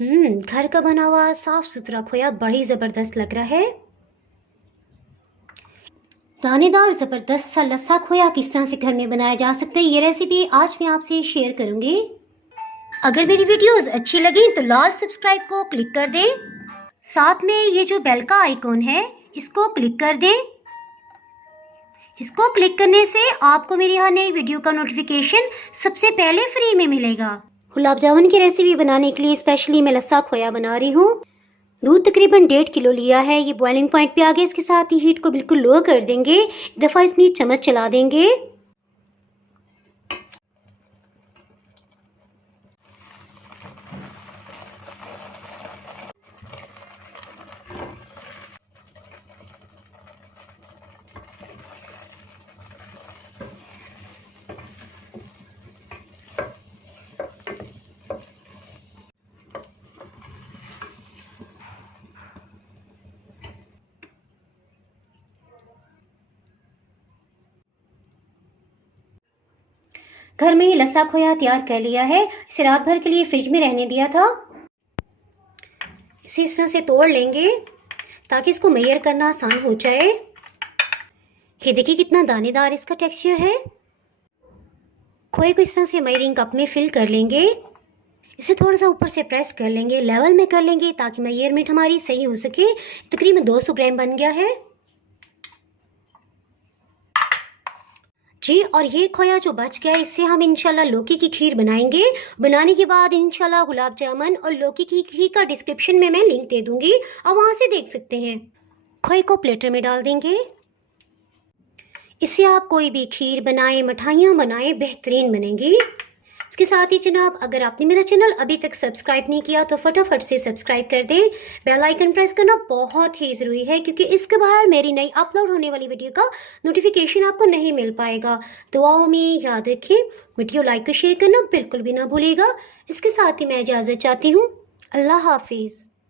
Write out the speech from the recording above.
घर का बना हुआ साफ सुथरा खोया बड़ी ज़बरदस्त लग रहा है। दानेदार ज़बरदस्त सा लस्सा खोया किस तरह से घर में बनाया जा सकता है, ये रेसिपी आज मैं आपसे शेयर करूंगी। अगर मेरी वीडियोस अच्छी लगी तो लाल सब्सक्राइब को क्लिक कर दें, साथ में ये जो बेल का आइकॉन है इसको क्लिक कर दें। इसको क्लिक करने से आपको मेरी हर नई वीडियो का नोटिफिकेशन सबसे पहले फ्री में मिलेगा। गुलाब जामुन की रेसिपी बनाने के लिए स्पेशली मैं लस्सा खोया बना रही हूँ। दूध तकरीबन 1.5 किलो लिया है। ये बॉइलिंग पॉइंट पे आ गया। इसके साथ ही हीट को बिल्कुल लो कर देंगे। एक दफ़ा इसमें चम्मच चला देंगे। घर में लस्सा खोया तैयार कर लिया है। इसे रात भर के लिए फ्रिज में रहने दिया था। इसे इस तरह से तोड़ लेंगे ताकि इसको मेजर करना आसान हो जाए। ये देखिए कितना दानेदार इसका टेक्सचर है। खोए को इस तरह से मेजरिंग कप में फिल कर लेंगे। इसे थोड़ा सा ऊपर से प्रेस कर लेंगे, लेवल में कर लेंगे ताकि मेजरमेंट हमारी सही हो सके। तकरीबन 200 ग्राम बन गया है जी। और ये खोया जो बच गया इससे हम इंशाल्लाह लौकी की खीर बनाएंगे। बनाने के बाद इंशाल्लाह गुलाब जामुन और लौकी की खीर का डिस्क्रिप्शन में मैं लिंक दे दूंगी, आप वहाँ से देख सकते हैं। खोए को प्लेटर में डाल देंगे। इससे आप कोई भी खीर बनाएं, मिठाइयाँ बनाएं, बेहतरीन बनेंगी। इसके साथ ही जनाब, अगर आपने मेरा चैनल अभी तक सब्सक्राइब नहीं किया तो फटाफट से सब्सक्राइब कर दें। बेल आइकन प्रेस करना बहुत ही ज़रूरी है क्योंकि इसके बाहर मेरी नई अपलोड होने वाली वीडियो का नोटिफिकेशन आपको नहीं मिल पाएगा। दुआओं में याद रखें, वीडियो लाइक और शेयर करना बिल्कुल भी ना भूलिएगा। इसके साथ ही मैं इजाज़त चाहती हूँ। अल्लाह हाफिज़।